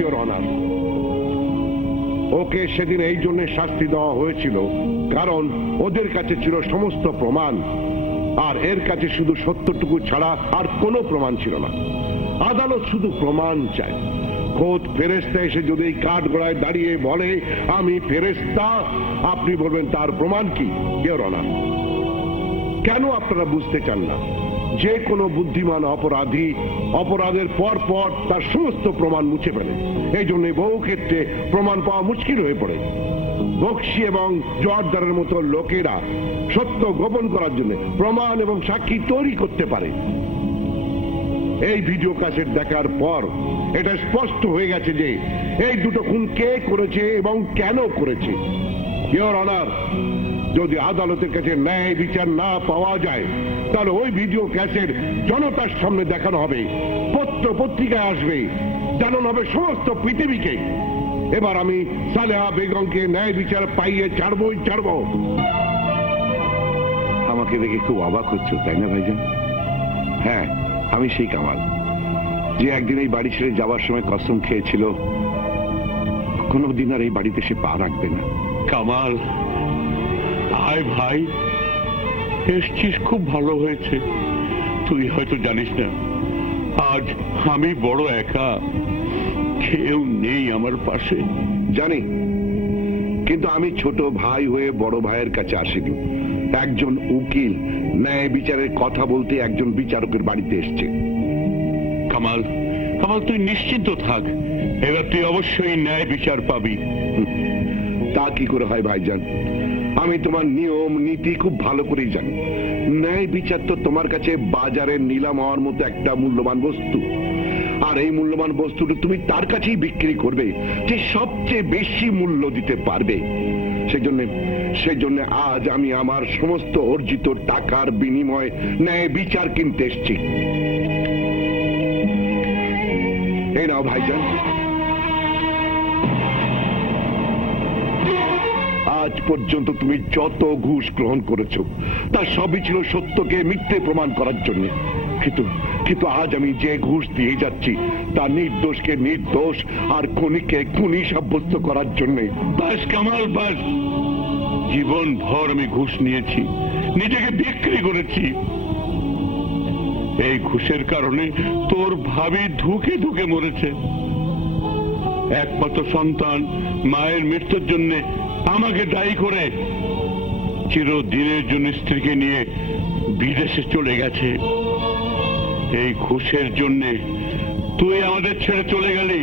Your honour, ওকে সেদিন এই জন্য শাস্তি দেওয়া হয়েছিল কারণ ওদের কাছে ছিল সমস্ত প্রমাণ, আর এর কাছে শুধু সত্যটুকু ছাড়া আর কোনো প্রমাণ ছিল না। আদালত শুধু প্রমাণ চায়। খোদ ফেরেশতা এসে যদি এই কাঠগড়ায় দাঁড়িয়ে বলে আমি ফেরেশতা, আপনি বলবেন তার প্রমাণ কি? ইওর অনার, কেন আপনারা বুঝতে চান না যে কোনো বুদ্ধিমান অপরাধী অপরাধের পর পর তার সমস্ত প্রমাণ মুছে ফেলে? এই জন্য বহু ক্ষেত্রে প্রমাণ পাওয়া মুশকিল হয়ে পড়ে। বক্সি এবং জোয়ারদারের মতো লোকেরা সত্য গোপন করার জন্য প্রমাণ এবং সাক্ষী তৈরি করতে পারে। এই ভিডিও ক্যাসেট দেখার পর এটা স্পষ্ট হয়ে গেছে যে এই দুটো খুন কে করেছে এবং কেন করেছে। ইওর অনার, যদি আদালতের কাছে ন্যায় বিচার না পাওয়া যায় তাহলে ওই ভিডিও ক্যাসেট জনতার সামনে দেখানো হবে, পত্র পত্রিকায় আসবে, জানানো হবে সমস্ত পৃথিবীকে। এবার আমি সালেহা বেগমকে ন্যায় বিচার পাইয়ে ছাড়বই ছাড়ব। আমাকে দেখে খুব অবাক হচ্ছে, তাই না ভাইজান? হ্যাঁ, আমি সেই কামাল যে একদিন এই বাড়ি ছেড়ে যাওয়ার সময় কসম খেয়েছিল কোনোদিন আর এই বাড়িতে সে পা রাখবে না। কামাল, আয় ভাই, এসছিস, খুব ভালো হয়েছে। তুই হয়তো জানিস না, আজ আমি বড় একা, কেউ নেই আমার পাশে। জানি, কিন্তু আমি ছোট ভাই হয়ে বড় ভাইয়ের কাছে আসিনি। একজন উকিল ন্যায় বিচারের কথা বলতে একজন বিচারকের বাড়িতে এসছে। কামাল, কামাল, তুই নিশ্চিন্ত থাক, এবার তুই অবশ্যই ন্যায় বিচার পাবি। তা কি করে হয় ভাইজান? আমি তোমার নিয়ম নীতি খুব ভালো করেই জানি। ন্যায় বিচার তো তোমার কাছে বাজারের নিলাম হওয়ার মতো একটা মূল্যবান বস্তু, আর এই মূল্যবান বস্তুটা তুমি তার কাছেই বিক্রি করবে যে সবচেয়ে বেশি মূল্য দিতে পারবে। সেজন্য আজ আমি আমার সমস্ত অর্জিত টাকার বিনিময়ে ন্যায় বিচার কিনতে এসেছি। এই নাও ভাইজান। আজ পর্যন্ত তুমি যত ঘুষ গ্রহণ করেছো তা সবই ছিল সত্যকে মিথ্যে প্রমাণ করার জন্য, কিন্তু আজ আমি যে ঘুষ দিয়ে যাচ্ছি তা নির্দোষকে নির্দোষ আর খুনিকে খুনি সাব্যস্ত করার জন্য। বাস কামাল, বাস। জীবন ভর আমি ঘুষ নিয়েছি, নিজেকে বিক্রি করেছি। এই ঘুষের কারণে তোর ভাবি ধুকে ধুকে মরেছে। একমাত্র সন্তান মায়ের মৃত্যুর জন্য আমাকে দায়ী করে চিরদিনের জন্য স্ত্রীকে নিয়ে বিদেশে চলে গেছে। এই ঘুষের জন্য তুই আমাদের ছেড়ে চলে গেলি।